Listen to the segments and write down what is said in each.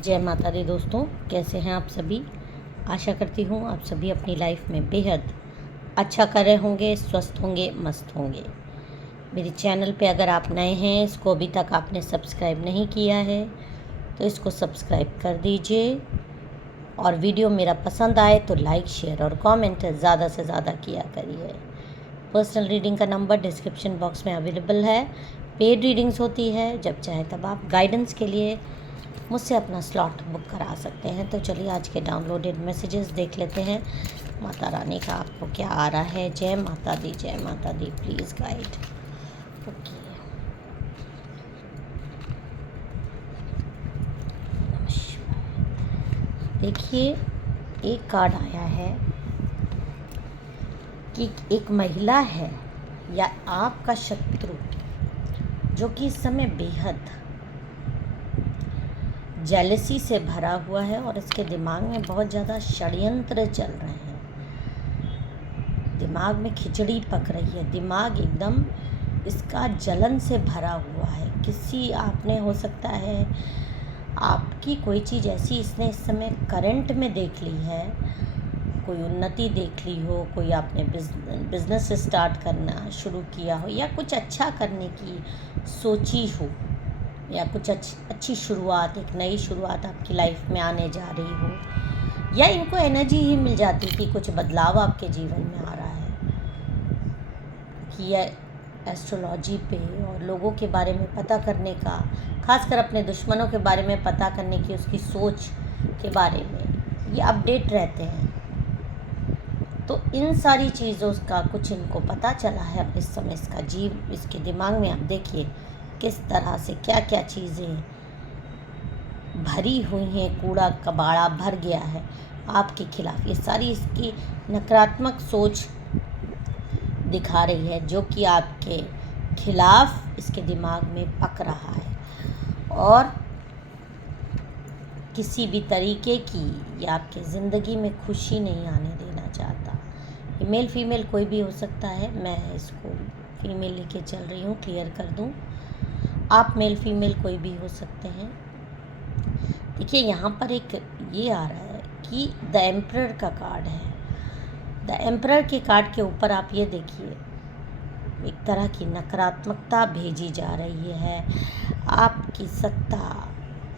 जय माता दी दोस्तों, कैसे हैं आप सभी। आशा करती हूँ आप सभी अपनी लाइफ में बेहद अच्छा कर रहे होंगे, स्वस्थ होंगे, मस्त होंगे। मेरे चैनल पे अगर आप नए हैं, इसको अभी तक आपने सब्सक्राइब नहीं किया है तो इसको सब्सक्राइब कर दीजिए, और वीडियो मेरा पसंद आए तो लाइक, शेयर और कमेंट ज़्यादा से ज़्यादा किया करिए। पर्सनल रीडिंग का नंबर डिस्क्रिप्शन बॉक्स में अवेलेबल है। पेड रीडिंग्स होती है, जब चाहे तब आप गाइडेंस के लिए मुझसे अपना स्लॉट बुक करा सकते हैं। तो चलिए आज के डाउनलोडेड मैसेजेस देख लेते हैं। माता रानी का आपको क्या आ रहा है। जय माता दी, जय माता दी, प्लीज़ गाइड। ओके, नमस्कार। देखिए, एक कार्ड आया है कि एक महिला है या आपका शत्रु जो कि इस समय बेहद जेलसी से भरा हुआ है और इसके दिमाग में बहुत ज़्यादा षड्यंत्र चल रहे हैं। दिमाग में खिचड़ी पक रही है, दिमाग एकदम इसका जलन से भरा हुआ है। किसी आपने हो सकता है आपकी कोई चीज़ ऐसी इसने इस समय करंट में देख ली है, कोई उन्नति देख ली हो, कोई आपने बिजनेस स्टार्ट करना शुरू किया हो, या कुछ अच्छा करने की सोची हो, या कुछ अच्छी शुरुआत, एक नई शुरुआत आपकी लाइफ में आने जा रही हो, या इनको एनर्जी ही मिल जाती कि कुछ बदलाव आपके जीवन में आ रहा है। कि यह एस्ट्रोलॉजी पे और लोगों के बारे में पता करने का, खासकर अपने दुश्मनों के बारे में पता करने की, उसकी सोच के बारे में ये अपडेट रहते हैं। तो इन सारी चीज़ों का कुछ इनको पता चला है अब इस समय। इसके दिमाग में आप देखिए किस तरह से क्या क्या चीज़ें भरी हुई हैं, कूड़ा कबाड़ा भर गया है आपके खिलाफ। ये सारी इसकी नकारात्मक सोच दिखा रही है जो कि आपके खिलाफ इसके दिमाग में पक रहा है, और किसी भी तरीके की ये आपके ज़िंदगी में खुशी नहीं आने देना चाहता। ये मेल फीमेल कोई भी हो सकता है, मैं इसको फीमेल लेके चल रही हूँ, क्लियर कर दूँ। आप मेल फीमेल कोई भी हो सकते हैं। देखिए, यहाँ पर एक ये आ रहा है कि द एम्परर का कार्ड है। द एम्परर के कार्ड के ऊपर आप ये देखिए, एक तरह की नकारात्मकता भेजी जा रही है। आपकी सत्ता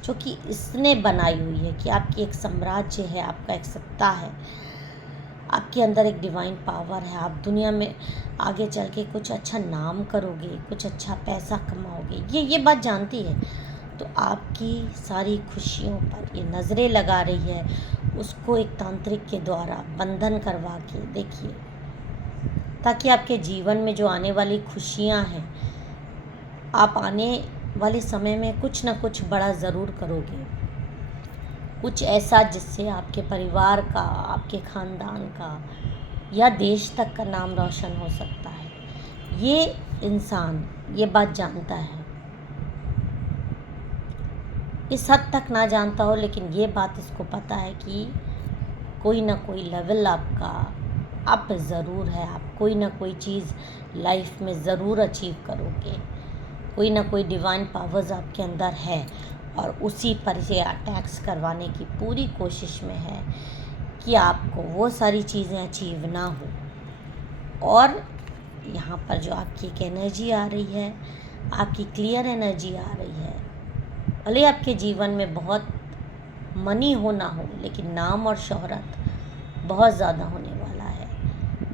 जो कि इसने बनाई हुई है कि आपकी एक साम्राज्य है, आपका एक सत्ता है, आपके अंदर एक डिवाइन पावर है। आप दुनिया में आगे चल के कुछ अच्छा नाम करोगे, कुछ अच्छा पैसा कमाओगे, ये बात जानती है। तो आपकी सारी खुशियों पर ये नज़रें लगा रही है, उसको एक तांत्रिक के द्वारा बंधन करवा के देखिए, ताकि आपके जीवन में जो आने वाली खुशियां हैं, आप आने वाले समय में कुछ ना कुछ बड़ा ज़रूर करोगे। कुछ ऐसा जिससे आपके परिवार का, आपके ख़ानदान का या देश तक का नाम रोशन हो सकता है। ये इंसान ये बात जानता है, इस हद तक ना जानता हो, लेकिन ये बात इसको पता है कि कोई ना कोई लेवल आपका अप ज़रूर है। आप कोई ना कोई चीज़ लाइफ में ज़रूर अचीव करोगे। कोई ना कोई डिवाइन पावर्स आपके अंदर है, और उसी पर से अटैक्स करवाने की पूरी कोशिश में है कि आपको वो सारी चीज़ें अचीव ना हो। और यहाँ पर जो आपकी एक एनर्जी आ रही है, आपकी क्लियर एनर्जी आ रही है। भले आपके जीवन में बहुत मनी हो ना हो, लेकिन नाम और शोहरत बहुत ज़्यादा होने वाला है।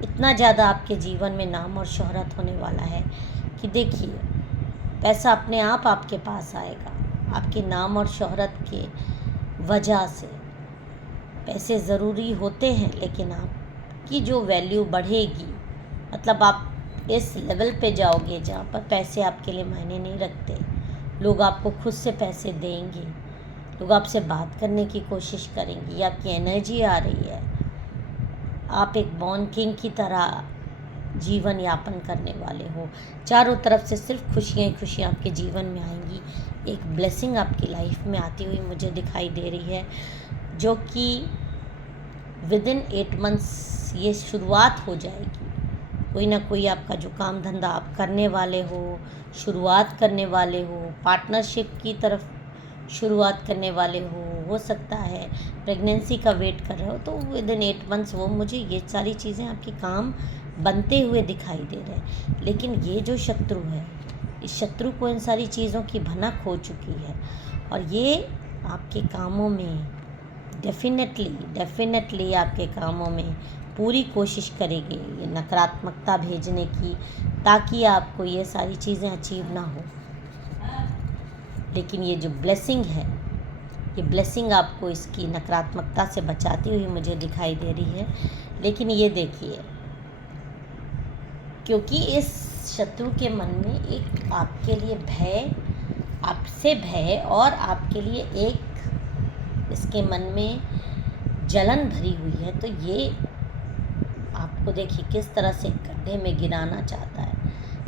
इतना ज़्यादा आपके जीवन में नाम और शोहरत होने वाला है कि देखिए, पैसा अपने आप आपके पास आएगा। आपके नाम और शोहरत के वजह से पैसे ज़रूरी होते हैं, लेकिन आपकी जो वैल्यू बढ़ेगी, मतलब आप इस लेवल पे जाओगे जहाँ पर पैसे आपके लिए मायने नहीं रखते। लोग आपको खुद से पैसे देंगे, लोग आपसे बात करने की कोशिश करेंगे। ये आपकी एनर्जी आ रही है। आप एक बॉर्न किंग की तरह जीवन यापन करने वाले हो। चारों तरफ से सिर्फ खुशियाँ खुशियाँ आपके जीवन में आएंगी। एक ब्लेसिंग आपकी लाइफ में आती हुई मुझे दिखाई दे रही है, जो कि विदिन 8 मंथ्स ये शुरुआत हो जाएगी। कोई ना कोई आपका जो काम धंधा आप करने वाले हो, शुरुआत करने वाले हो, पार्टनरशिप की तरफ शुरुआत करने वाले हो, हो सकता है प्रेगनेंसी का वेट कर रहे हो, तो विद इन 8 मंथ्स वो मुझे ये सारी चीज़ें आपके काम बनते हुए दिखाई दे रहे हैं। लेकिन ये जो शत्रु है, इस शत्रु को इन सारी चीज़ों की भनक हो चुकी है और ये आपके कामों में डेफिनेटली आपके कामों में पूरी कोशिश करेगी ये नकारात्मकता भेजने की, ताकि आपको ये सारी चीज़ें अचीव ना हो। लेकिन ये जो ब्लेसिंग है, ये ब्लेसिंग आपको इसकी नकारात्मकता से बचाती हुई मुझे दिखाई दे रही है। लेकिन ये देखिए, क्योंकि इस शत्रु के मन में एक आपके लिए भय, आपसे भय और आपके लिए एक इसके मन में जलन भरी हुई है, तो ये आपको देखिए किस तरह से गड्ढे में गिराना चाहता है।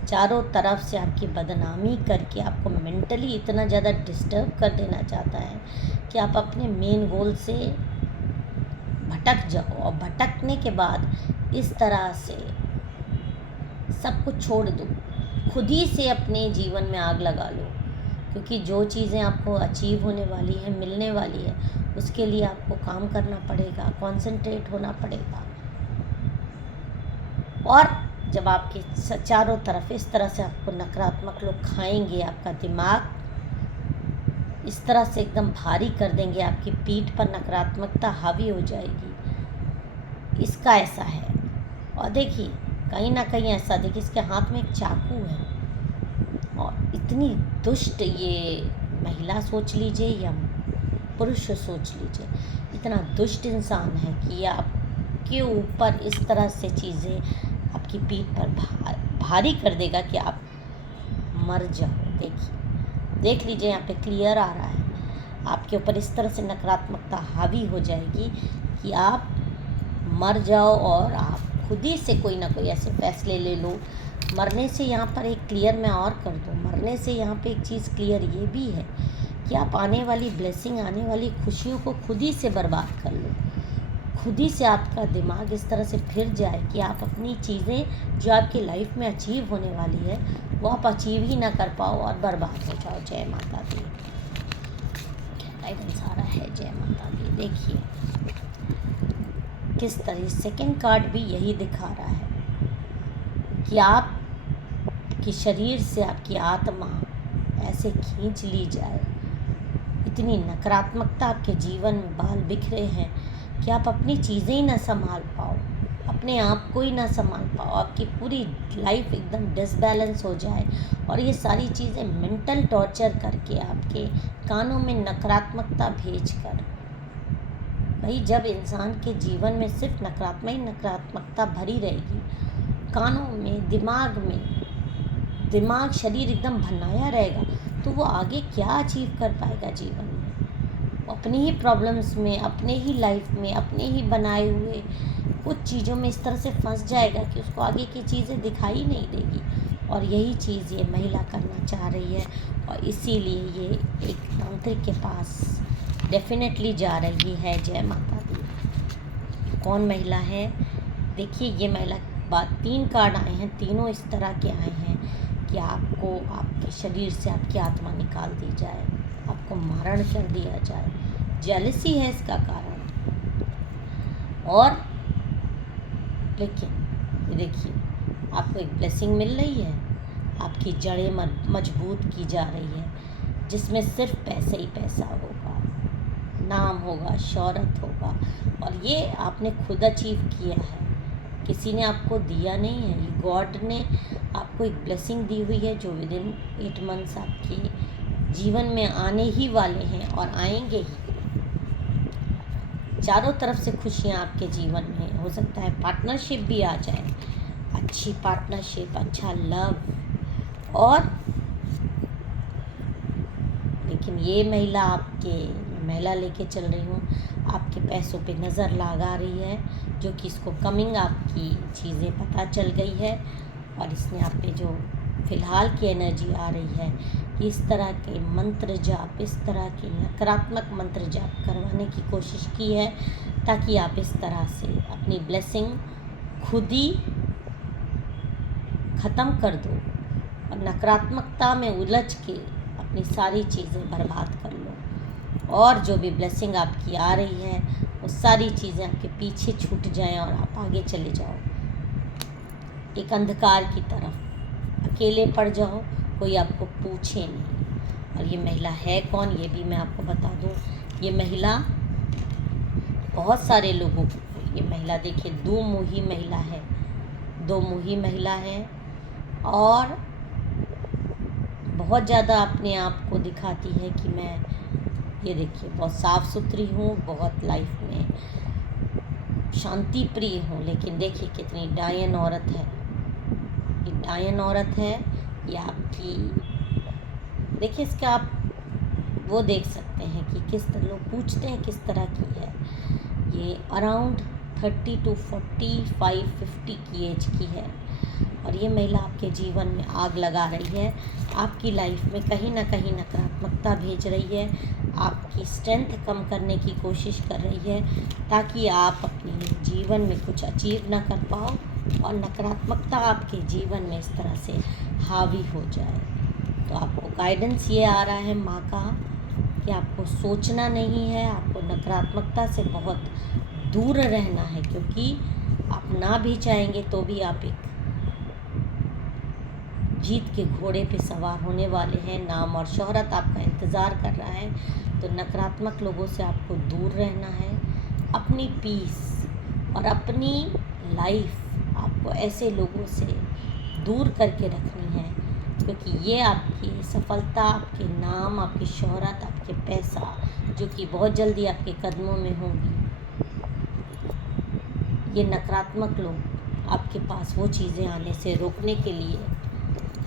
चारों तरफ से आपकी बदनामी करके आपको मेंटली इतना ज़्यादा डिस्टर्ब कर देना चाहता है कि आप अपने मेन गोल से भटक जाओ, और भटकने के बाद इस तरह से सब कुछ छोड़ दो, खुद ही से अपने जीवन में आग लगा लो। क्योंकि जो चीज़ें आपको अचीव होने वाली है, मिलने वाली है, उसके लिए आपको काम करना पड़ेगा, कंसंट्रेट होना पड़ेगा। और जब आपके चारों तरफ इस तरह से आपको नकारात्मक लोग खाएंगे, आपका दिमाग इस तरह से एकदम भारी कर देंगे, आपकी पीठ पर नकारात्मकता हावी हो जाएगी, इसका ऐसा है। और देखिए कहीं ना कहीं ऐसा, देखिए इसके हाथ में एक चाकू है, और इतनी दुष्ट ये महिला सोच लीजिए या पुरुष सोच लीजिए, इतना दुष्ट इंसान है कि आपके ऊपर इस तरह से चीज़ें आपकी पीठ पर भारी कर देगा कि आप मर जाओ। देखिए, देख लीजिए, यहाँ पे क्लियर आ रहा है, आपके ऊपर इस तरह से नकारात्मकता हावी हो जाएगी कि आप मर जाओ, और आप खुद ही से कोई ना कोई ऐसे फैसले ले लो। मरने से यहाँ पर एक क्लियर मैं और कर दूँ, मरने से यहाँ पे एक चीज़ क्लियर ये भी है कि आप आने वाली ब्लेसिंग, आने वाली खुशियों को खुद ही से बर्बाद कर लो। खुद ही से आपका दिमाग इस तरह से फिर जाए कि आप अपनी चीज़ें जो आपकी लाइफ में अचीव होने वाली है वो आप अचीव ही ना कर पाओ और बर्बाद हो जाओ। जय माता दी, गाइडेंस आ रहा है, जय माता दी। देखिए किस तरह सेकंड कार्ड भी यही दिखा रहा है कि आप कि शरीर से आपकी आत्मा ऐसे खींच ली जाए, इतनी नकारात्मकता आपके जीवन में बाल बिखरे हैं कि आप अपनी चीज़ें ही ना संभाल पाओ, अपने आप को ही ना संभाल पाओ, आपकी पूरी लाइफ एकदम डिसबैलेंस हो जाए, और ये सारी चीज़ें मेंटल टॉर्चर करके आपके कानों में नकारात्मकता भेजकर, भाई जब इंसान के जीवन में सिर्फ नकारात्मकता भरी रहेगी, कानों में, दिमाग शरीर एकदम भनाया रहेगा, तो वो आगे क्या अचीव कर पाएगा जीवन में। अपनी ही प्रॉब्लम्स में, अपने ही लाइफ में, अपने ही बनाए हुए कुछ चीज़ों में इस तरह से फंस जाएगा कि उसको आगे की चीज़ें दिखाई नहीं देगी। और यही चीज़ ये महिला करना चाह रही है, और इसीलिए ये एक तांत्रिक के पास डेफिनेटली जा रही है। जय माता दी। कौन महिला है? देखिए ये महिला बाद 3 कार्ड आए हैं, तीनों इस तरह के आए हैं कि आपको आपके शरीर से आपकी आत्मा निकाल दी जाए, आपको मारण कर दिया जाए। जेलसी है इसका कारण। और लेकिन देखिए आपको एक ब्लेसिंग मिल रही है, आपकी जड़ें मजबूत की जा रही है, जिसमें सिर्फ पैसे ही पैसा होगा, नाम होगा, शोहरत होगा, और ये आपने खुद अचीव किया है, किसी ने आपको दिया नहीं है। ये गॉड ने आपको एक ब्लेसिंग दी हुई है जो विद इन 8 मंथ्स आपके जीवन में आने ही वाले हैं और आएंगे ही। चारों तरफ से खुशियाँ आपके जीवन में, हो सकता है पार्टनरशिप भी आ जाए, अच्छी पार्टनरशिप, अच्छा लव। और लेकिन ये महिला महिला लेके चल रही हूँ, आपके पैसों पे नज़र लगा रही है, जो कि इसको कमिंग आपकी चीज़ें पता चल गई है, और इसने आप पे जो फ़िलहाल की एनर्जी आ रही है कि इस तरह के मंत्र जाप, इस तरह के नकारात्मक मंत्र जाप करवाने की कोशिश की है, ताकि आप इस तरह से अपनी ब्लेसिंग खुद ही ख़त्म कर दो और नकारात्मकता में उलझ के अपनी सारी चीज़ें बर्बाद कर लो। और जो भी ब्लेसिंग आपकी आ रही है वो सारी चीज़ें आपके पीछे छूट जाएं और आप आगे चले जाओ एक अंधकार की तरफ, अकेले पड़ जाओ, कोई आपको पूछे नहीं। और ये महिला है कौन ये भी मैं आपको बता दूं। ये महिला बहुत सारे लोगों को, ये महिला देखिए दो मुही महिला है, दो मुही महिला है और बहुत ज़्यादा अपने आप को दिखाती है कि मैं, ये देखिए, बहुत साफ़ सुथरी हूँ, बहुत लाइफ में शांति प्रिय हूँ। लेकिन देखिए कितनी डायन औरत है, ये डायन औरत है। ये आपकी देखिए, इसका आप वो देख सकते हैं कि किस तरह लोग पूछते हैं किस तरह की है। ये अराउंड 30 to 45-50 की एज की है और ये महिला आपके जीवन में आग लगा रही है, आपकी लाइफ में कहीं ना कहीं नकारात्मकता भेज रही है, आपकी स्ट्रेंथ कम करने की कोशिश कर रही है ताकि आप अपने जीवन में कुछ अचीव ना कर पाओ और नकारात्मकता आपके जीवन में इस तरह से हावी हो जाए। तो आपको गाइडेंस ये आ रहा है माँ का कि आपको सोचना नहीं है, आपको नकारात्मकता से बहुत दूर रहना है, क्योंकि आप ना भी चाहेंगे तो भी आप एक जीत के घोड़े पे सवार होने वाले हैं। नाम और शोहरत आपका इंतज़ार कर रहा है। तो नकारात्मक लोगों से आपको दूर रहना है, अपनी पीस और अपनी लाइफ आपको ऐसे लोगों से दूर करके रखनी है, क्योंकि ये आपकी सफलता, आपके नाम, आपकी शोहरत, आपके पैसा जो कि बहुत जल्दी आपके कदमों में होगी, ये नकारात्मक लोग आपके पास वो चीज़ें आने से रोकने के लिए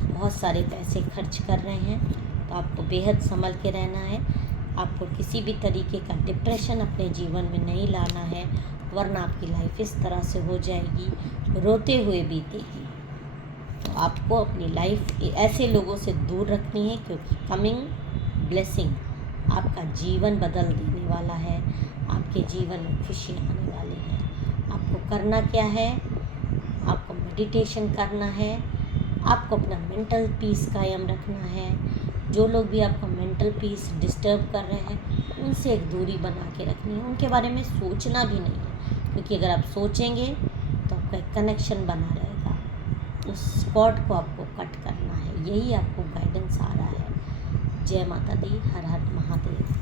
बहुत सारे पैसे खर्च कर रहे हैं। तो आपको बेहद संभल के रहना है, आपको किसी भी तरीके का डिप्रेशन अपने जीवन में नहीं लाना है, वरना आपकी लाइफ इस तरह से हो जाएगी, रोते हुए बीतेगी। तो आपको अपनी लाइफ ऐसे लोगों से दूर रखनी है, क्योंकि कमिंग ब्लेसिंग आपका जीवन बदल देने वाला है, आपके जीवन में खुशी आने वाली है। आपको करना क्या है, आपको मेडिटेशन करना है, आपको अपना मेंटल पीस कायम रखना है। जो लोग भी आपका मेंटल पीस डिस्टर्ब कर रहे हैं उनसे एक दूरी बना के रखनी है, उनके बारे में सोचना भी नहीं है, क्योंकि अगर आप सोचेंगे तो आपका एक कनेक्शन बना रहेगा, उस कॉर्ड को आपको कट करना है। यही आपको गाइडेंस आ रहा है। जय माता दी, हर हर महादेव।